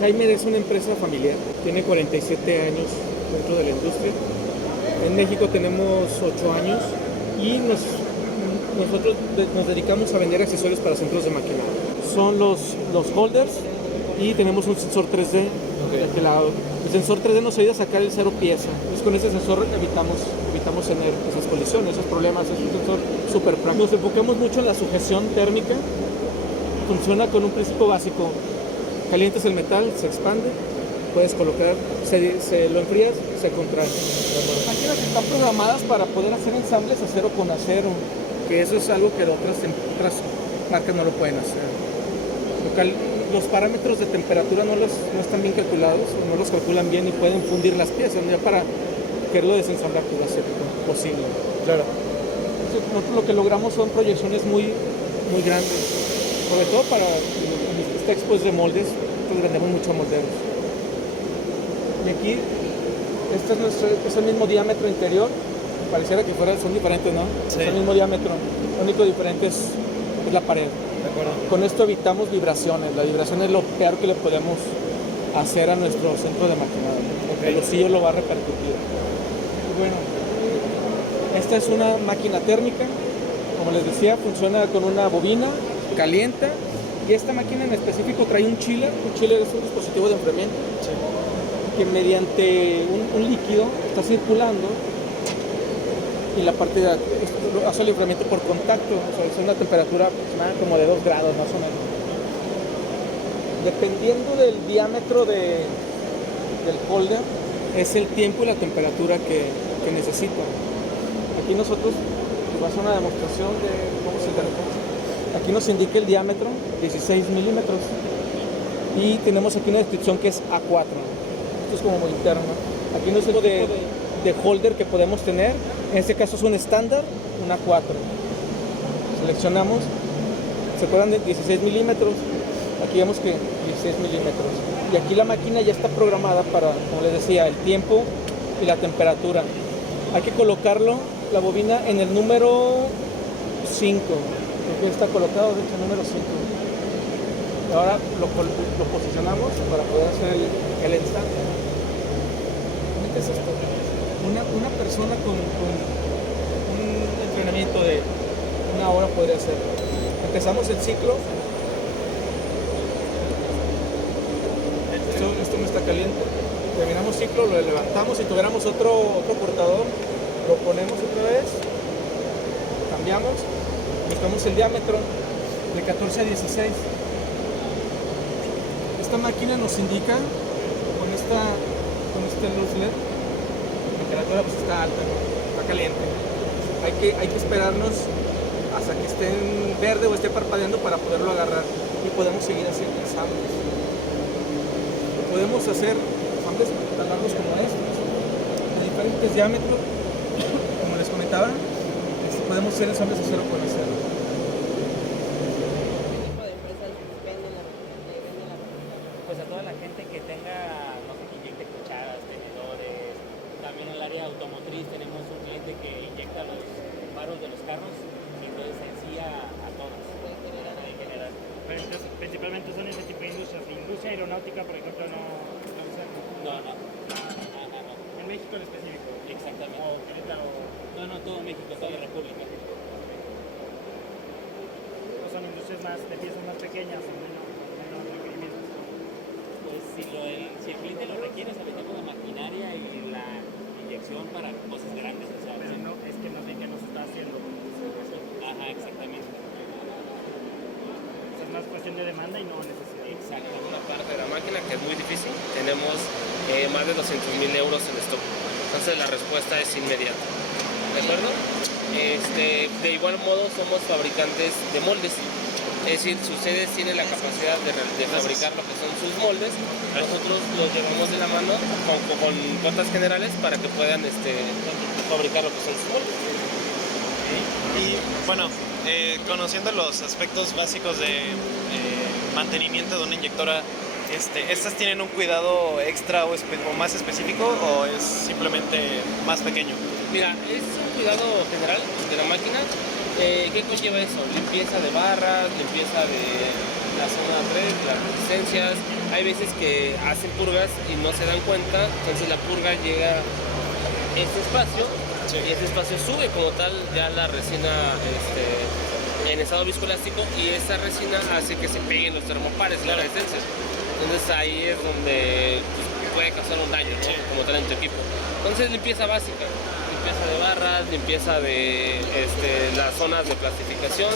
Jaime es una empresa familiar, tiene 47 años dentro de la industria. En México tenemos 8 años y nosotros nos dedicamos a vender accesorios para centros de maquinaria. Son los holders y tenemos un sensor 3D. De aquel lado. El sensor 3D nos ayuda a sacar el cero pieza. Entonces con ese sensor evitamos tener esas colisiones, esos problemas. Es un sensor súper práctico. Nos enfocamos mucho en la sujeción térmica. Funciona con un principio básico. Calientas el metal, se expande, puedes colocar, lo enfrías, se contrae. Las máquinas están programadas para poder hacer ensambles acero con acero, que eso es algo que otras marcas no lo pueden hacer. Los parámetros de temperatura no están bien calculados, o no los calculan bien y pueden fundir las piezas, ya para quererlo desensamblar pues va a ser posible. Claro. Entonces, nosotros lo que logramos son proyecciones muy, muy grandes, sobre todo para esta expo de moldes, nosotros vendemos mucho molderos. Y aquí, este es el mismo diámetro interior, pareciera que son diferentes, ¿no? Sí. Es el mismo diámetro, lo único diferente es la pared. De acuerdo. Con esto evitamos vibraciones, la vibración es lo peor que le podemos hacer a nuestro centro de maquinaria, porque el osillo lo va a repercutir. Y bueno, esta es una máquina térmica, como les decía, funciona con una bobina, calienta, y esta máquina en específico trae un chiller es un dispositivo de enfriamiento, sí, que mediante un líquido está circulando y la parte hace el enfriamiento por contacto, o sea, es una temperatura como de 2 grados más o menos. Dependiendo del diámetro del holder, es el tiempo y la temperatura que necesita. Aquí nosotros, va a hacer una demostración de cómo se interpreta. Aquí nos indica el diámetro, 16 milímetros. Y tenemos aquí una descripción que es A4. Esto es como muy interno. Aquí nos dice de holder que podemos tener. En este caso es un estándar, una 4. Seleccionamos, se acuerdan de 16 milímetros, aquí vemos que 16 milímetros. Y aquí la máquina ya está programada para, como les decía, el tiempo y la temperatura. Hay que colocarlo, la bobina, en el número 5. Aquí está colocado, de hecho, el número 5. Ahora lo posicionamos para poder hacer el ensamble. ¿Qué es esto? Una persona con un entrenamiento de 1 hora podría hacer. Empezamos el ciclo. Esto no está caliente. Terminamos ciclo, lo levantamos. Si tuviéramos otro cortador, lo ponemos otra vez. Cambiamos. Buscamos el diámetro de 14 a 16. Esta máquina nos indica con este luz LED. La temperatura pues está alta, ¿no? Está caliente. Hay que esperarnos hasta que esté en verde o esté parpadeando para poderlo agarrar y podemos seguir haciendo ensambles. Podemos hacer ensambles tan largos como estos, de diferentes diámetros, como les comentaba. Podemos hacer ensambles acero con acero. Pues a toda la gente que tenga, no sé, que inyecte cucharas, tenedores, también en el área automotriz tenemos un cliente que inyecta los faros de los carros, y entonces en sí a todos. En general. Pero entonces, principalmente son ese tipo de industrias. Industria aeronáutica, por ejemplo, no usan. No. En México en específico. Exactamente. No, todo México, toda la República. O son industrias de piezas más pequeñas o menos requerimientos. Pues si el cliente lo requiere, sobre todo la maquinaria y la inyección para cosas grandes. O sea, pero no, es que no sé qué nos está haciendo. Ajá, exactamente. Es más cuestión de demanda y no necesidad. Exacto. Una parte de la máquina que es muy difícil, tenemos más de 200,000 euros en stock. Entonces la respuesta es inmediata. ¿De acuerdo? De igual modo somos fabricantes de moldes. Es decir, si ustedes tienen la capacidad de fabricar lo que son sus moldes, nosotros los llevamos de la mano con cotas generales para que puedan fabricar lo que son sus moldes. Y bueno, conociendo los aspectos básicos de mantenimiento de una inyectora, ¿estas tienen un cuidado extra o más específico o es simplemente más pequeño? Mira, es un cuidado general de la máquina. ¿Qué conlleva eso? Limpieza de barras, limpieza de la zona 3, las resistencias. Hay veces que hacen purgas y no se dan cuenta, entonces la purga llega a este espacio y este espacio sube como tal ya la resina en estado viscoelástico y esa resina hace que se peguen los termopares y las resistencias. Entonces ahí es donde puede causar un daño, ¿no? Como tal en tu equipo. Entonces limpieza básica, limpieza de barras, limpieza de las zonas de plastificación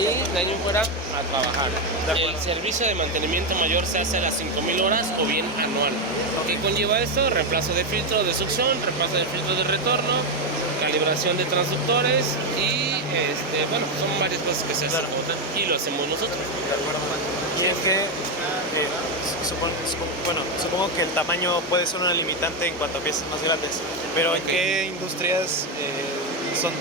y de ahí en fuera a trabajar. El servicio de mantenimiento mayor se hace a las 5,000 horas o bien anual. ¿Qué conlleva esto? Reemplazo de filtro de succión, reemplazo de filtro de retorno, calibración de transductores y bueno, son varias cosas que se hacen y lo hacemos nosotros. De acuerdo. Y es que supongo que el tamaño puede ser una limitante en cuanto a piezas más grandes, pero ¿en qué industrias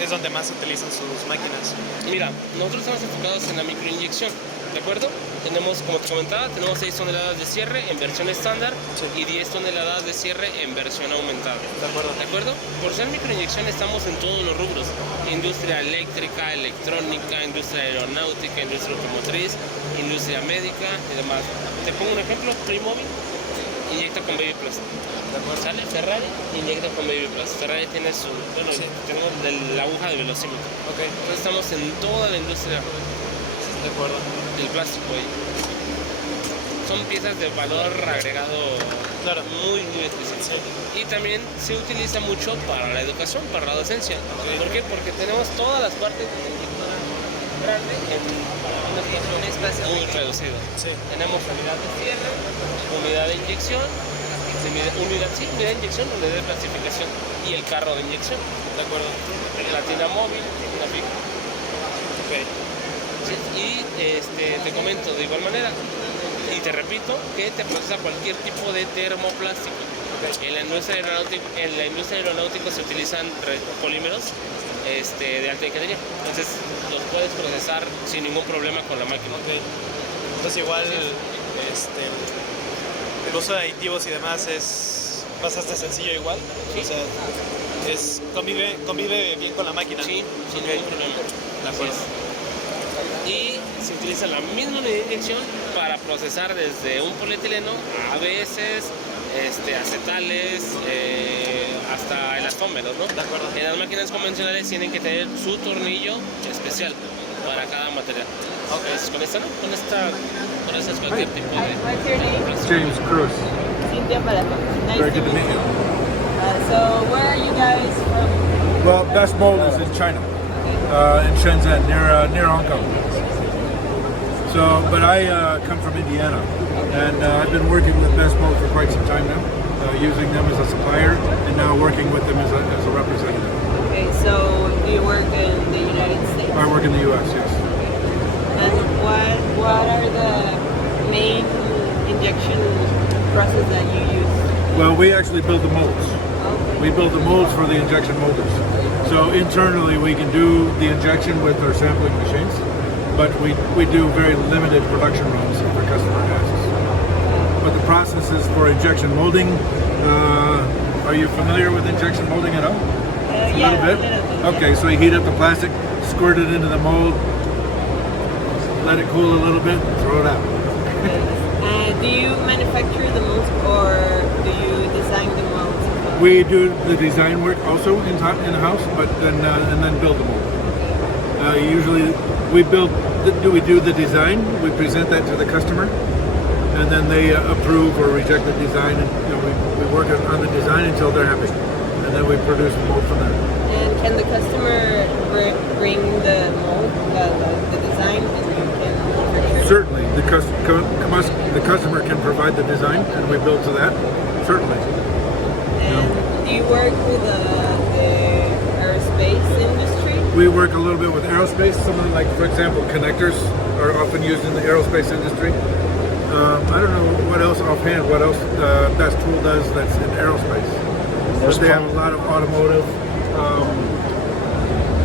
es donde más se utilizan sus máquinas? Mira, nosotros estamos enfocados en la microinyección, ¿de acuerdo? Tenemos, como te comentaba, tenemos 6 toneladas de cierre en versión estándar y 10 toneladas de cierre en versión aumentada. ¿De acuerdo? Por ser microinyección estamos en todos los rubros: industria eléctrica, electrónica, industria aeronáutica, industria automotriz, industria médica y demás. Te pongo un ejemplo: Playmobil inyecta con Baby Plus. ¿Sale? Ferrari inyecta con Baby Plus. Ferrari tiene tenemos la aguja de velocímetro. Entonces estamos en toda la industria. De acuerdo. El plástico ahí. Son piezas de valor agregado muy, muy especial. Y también se utiliza mucho para la educación, para la docencia. ¿Por qué? Porque tenemos todas las partes de la inyectora grande en un espacio muy reducido. Tenemos unidad de cierre, unidad de inyección, unidad de inyección, unidad de clasificación y el carro de inyección. ¿De acuerdo? La tina móvil, la fija. Sí, y te comento de igual manera, y te repito, que te procesa cualquier tipo de termoplástico. En la industria aeronáutica se utilizan polímeros de alta ingeniería, entonces los puedes procesar sin ningún problema con la máquina. Entonces igual el uso de aditivos y demás es bastante sencillo igual. O sea, convive bien con la máquina. Sí, sin ningún problema. De acuerdo. Y se utiliza la misma unidad de inyección para procesar desde un polietileno a ABS, acetales, hasta elastómeros, ¿no? De acuerdo. En las máquinas convencionales tienen que tener su tornillo especial para cada material. Entonces, con esta no, con esta es cualquier tipo de... What's your name? James Cruz. Cynthia Palaco. Nice Very to good to meet you. So, where are you guys from? Well, Best Mold is in China, in Shenzhen, near Hong Kong. So, but I come from Indiana, and I've been working with Best Mold for quite some time now, using them as a supplier, and now working with them as a representative. Okay, so do you work in the United States? I work in the U.S., yes. And what are the main injection process that you use? Well, we actually build the molds. Okay. We build the molds for the injection molders. So internally, we can do the injection with our sampling machines, but we do very limited production runs for customer asks. But the processes for injection molding, are you familiar with injection molding at all? Yeah, A little bit? Okay, so you heat up the plastic, squirt it into the mold, let it cool a little bit, throw it out. Do you manufacture the molds or do you design the molds? We do the design work also in-house, but then build the mold. Usually we do the design, we present that to the customer, and then they approve or reject the design, and we work on the design until they're happy, and then we produce the mold from there. And can the customer bring the mold, the design, and you can manufacture it? Certainly, the customer can provide the design, and we build to that. Certainly. And do you work with the aerospace industry? We work a little bit with aerospace. Something like, for example, connectors are often used in the aerospace industry. I don't know what else offhand. What else Best Tool does that's in aerospace? But they have a lot of automotive.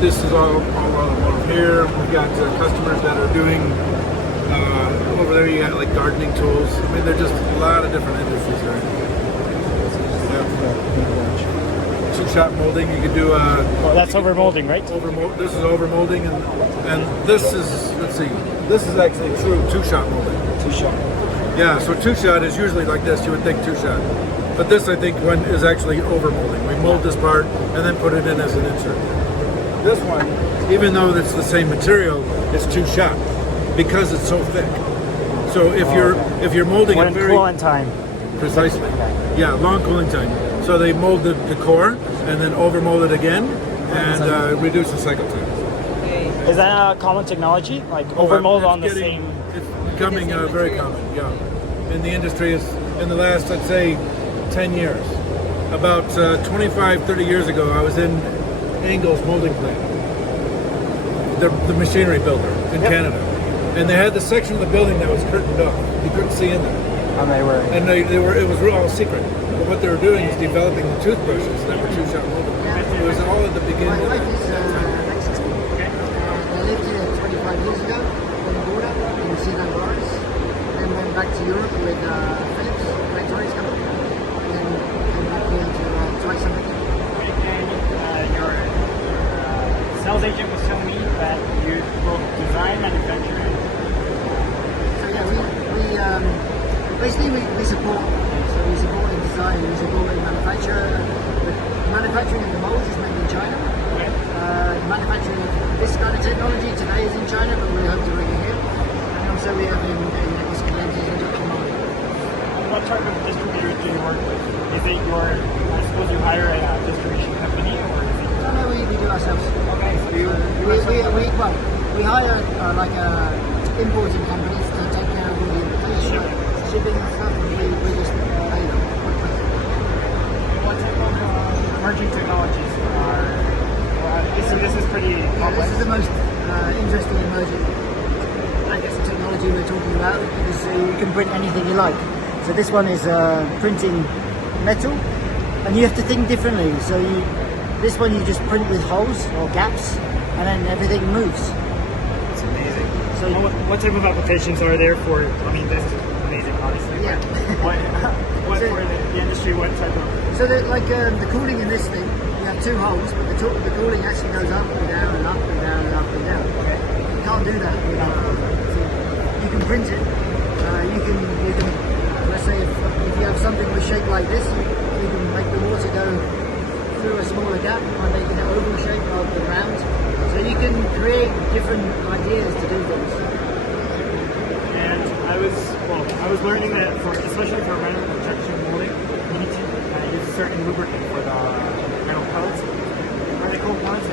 This is all automotive here. We got customers that are doing. Over there, you got like gardening tools. I mean, there's just a lot of different industries there. two-shot molding. You can do Well, that's over molding, right? this is over molding, and this is, let's see, this is actually true two-shot molding. Two-shot. Yeah, so two-shot is usually like this. You would think two-shot, but this, I think, one is actually over molding. We mold this part and then put it in as an insert. This one, even though it's the same material, it's two-shot because it's so thick. So if you're molding it very cooling time. precisely, yeah, long cooling time. So they mold the core and then over mold it again and reduce the cycle time. Is that a common technology? Like over mold on the same? It's becoming very common. Yeah, in the industry is in the last, I'd say, 10 years. About 25, 30 years ago, I was in Angle's molding plant, the machinery builder in Canada, and they had the section of the building that was curtained off. You couldn't see in there. And they were, it was all secret. But what they were doing is developing the toothbrushes that were two-shot molded. It was all at the beginning. My wife is Mexican. I lived here 25 years ago on the border in Ciudad Juarez. Then went back to Europe with Philips, electronics company. And then came back here to try something. And your sales agent was telling me that you both design, manufacture, and So yeah, basically we support. So we support in design, we support in manufacture. The manufacturing of the molds is made in China. Manufacturing of this kind of technology today is in China, but we hope to bring it here. And also we have in Escalante injection molding. what type of distributors do you work with? Is it I suppose you hire a distribution company, or is it? No, we do ourselves. Okay, so We hire importing companies to take care of all the importation, shipping and stuff, and we just pay them. what type of emerging technologies are? This is pretty complex. This is the most interesting emerging, I guess, technology we're talking about, because you can print anything you like. So this one is printing metal, and you have to think differently. So this one you just print with holes or gaps, and then everything moves. It's amazing. So What type of applications are there for? I mean, this is amazing, obviously. Yeah. What So- for the industry? What type of? So the cooling in this thing, you have two holes, but the cooling actually goes up and down and up and down and up and down. Okay. You can't do that without. So you can print it. You can let's say if you have something with shape like this, you can make the water go through a smaller gap by making it oval shape rather than round. So you can create different ideas to do things. And I was learning that especially for metal injection molding, you need to use a certain lubricant for the metal pellets. Are they called pellets?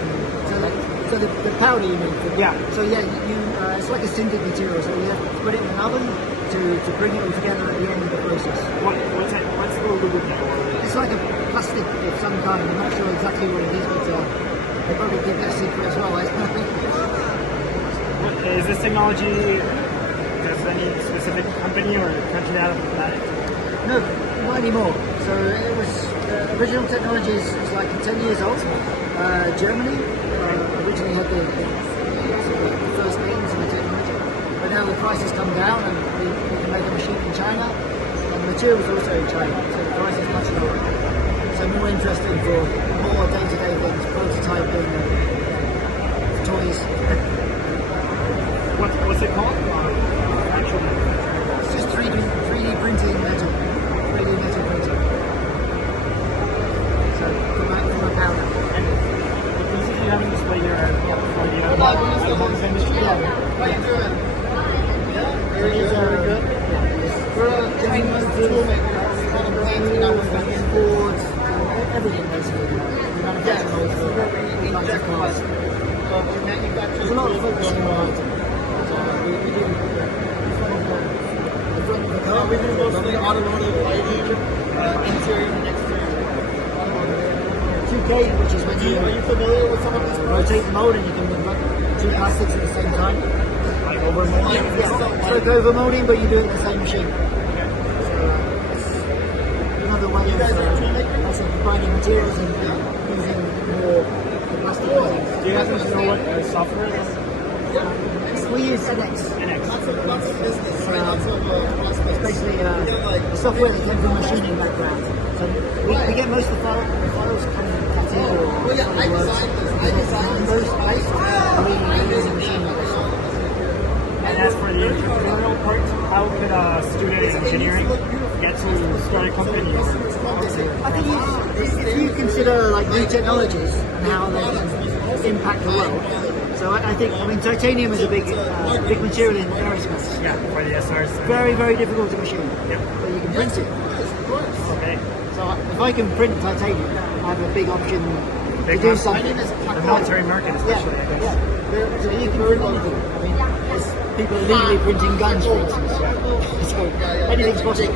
So the powder you mean? Yeah. So yeah, it's like a sintered material. So you have to put it in an oven to bring it all together at the end of the process. What's the lubricant? It's like a plastic of some kind. I'm not sure exactly what it is, but they probably keep that secret as well. Is this technology? Does any specific company or country have that? No, not anymore. So it was the original technology is like 10 years old. Germany originally had the first patents in the technology, but now the price has come down and we can make a machine in China, and the material is also in China, so the price is much lower. So more interesting for more day-to-day things, prototyping, toys. What's it called? Actually, It's just 3D printing metal, 3D metal printing. So from a powder. and this is you having display here for the automotive industry. How you doing? Very good. We're a tool maker. Boards, everything basically. We manufacture molds for lots of cars. There's a lot of focus on lighting. We do the front of the car. We do mostly automotive lighting, interior and exterior. 2K, which is when you are you familiar with some of these rotate the mold and you can run two plastics at the same time. Like over molding. Yeah, it's like over molding, but you do it in the same machine. So it's another way of also combining materials and using more plastic resins. Do you happen to know what software it is? We use NX. NX. It's basically software that came from a machining background. So we get most of the files coming cutting or Windows based. We use machine based. And as for the entrepreneurial part, how could a student in engineering get to start a company? I think if you consider like new technologies and how they can impact the world. So I think, titanium is a big material in aerospace. Yeah, for the SRs. Very, very difficult to machine. Yep. But you can print it. Okay. So if I can print titanium, I have a big option to do something. The military market, especially, I guess. Yeah. So you can print anything. There's people illegally printing guns, for instance. So anything's possible.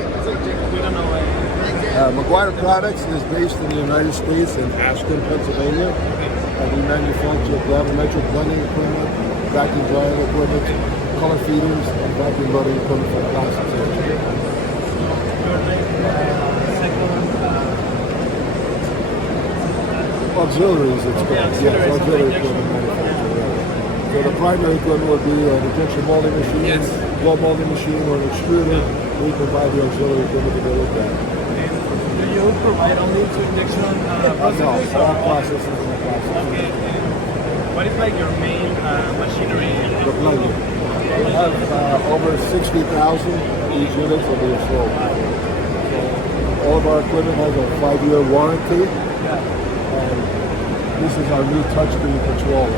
McGuire Products is based in the United States in Ashton, Pennsylvania. We manufacture gravimetric blending equipment, vacuum drying equipment, color feeders, and vacuum loading equipment for plastics industry. Auxiliaries, it's called. Yes, auxiliary equipment manufacturer. Yeah. So the primary equipment would be an injection molding machine, blow molding machine, or an extruder. We provide the auxiliary equipment to go with that. Do you provide only to injection processes? No, all processes and processes. Okay. What is like your main machinery? The blender. We have over 60,000 these units that we have sold. So all of our equipment has a 5-year warranty. And this is our new touchscreen controller.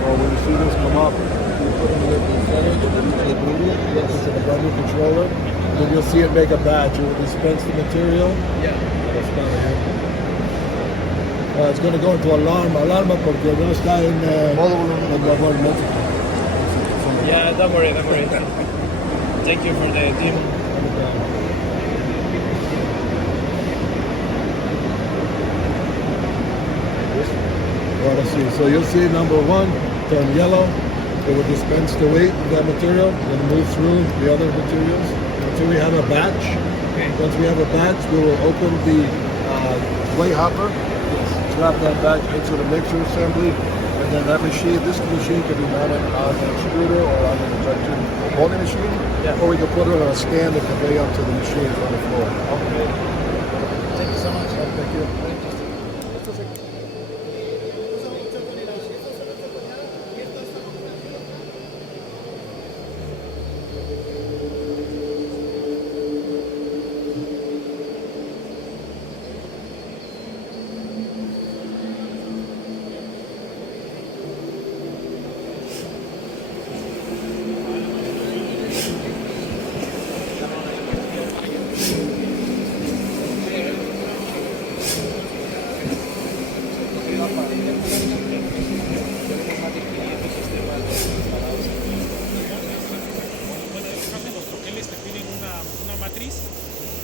So when you see this come up, you put in the percentage, the ingredient, you get into the blender controller, then you'll see it make a batch. It will dispense the material. That's kind of handy. It's going to go into alarma porque no está en módulo. Yeah, don't worry. Thank you for the demo. Well, let's see. So you'll see number 1 turn yellow. It will dispense the weight of that material, then move through the other materials until we have a batch. Once we have a batch, we will open the weigh hopper, drop that batch into the mixer assembly, and then that machine, this machine can be mounted on an extruder or on an injection molding machine, or we can put it on a stand that convey up to the machine on the floor. Okay. Thank you so much. Thank you.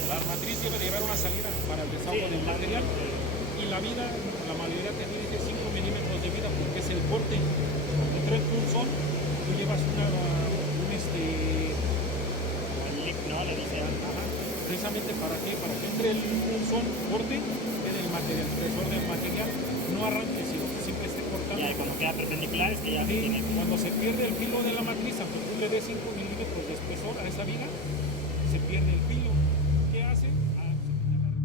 La matriz debe llevar una salida para el desahogo del material y la vida, la mayoría te dice 5 milímetros de vida porque es el corte. Cuando entra el punzón, tú llevas precisamente para qué, para que entre el punzón, corte, quede el material, el espesor del material, no arranque, sino que siempre esté cortando. Ya, cuando queda perpendicular es que ya tiene. Cuando se pierde el filo de la matriz, aunque tú le des 5 milímetros de espesor a esa viga, se pierde el filo.